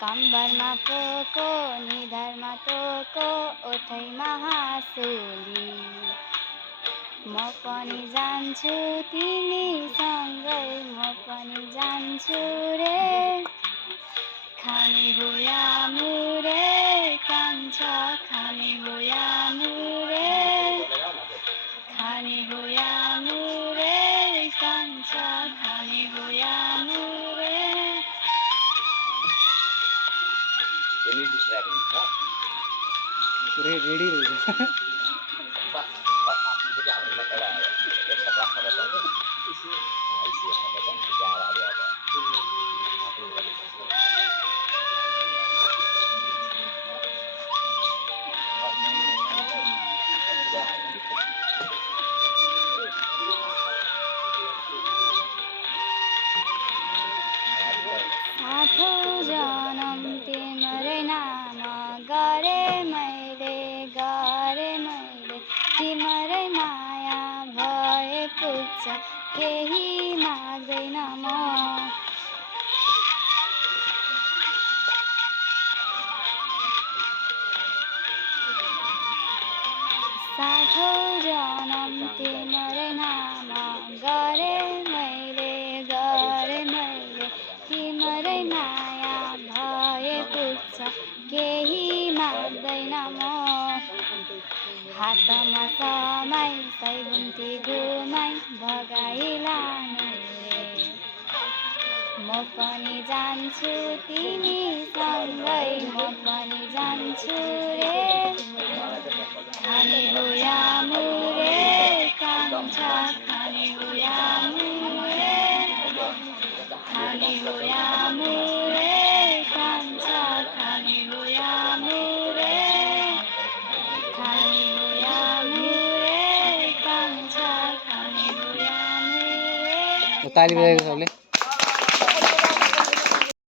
कम्बरमा पोको निधारमा टोको ओठैमा हाँसुली म पनि जान्छु तिमीसँगै म पनि जान्छु रे खाने हो या मुरे कान्छा खाने हो या मुरे खाने हो या मुरे कान्छा खाने हो या मुरे रेडी रहेछ आठौँ जनम तिम्रै नाम गरे मैले तिम्रै माया भए पुग्छ केही माग्दैन म साठौँ जनम तिम्रै नाम गरे मैले तिम्रै माया भए पुग्छ केही माग्दैन म हातमा समाई सैगुन्ती घुमाई भगाई लाने म पनि जान्छु तिमीसँगै म पनि जान्छु रे खाने हो या मुरे कान्छा खाने हो या मुरे खाने हो या मुरे कान्छा खाने हो या मुरे खाने हो या मुरे कान्छा खाने हो या मुरे ताली बजाएको सबले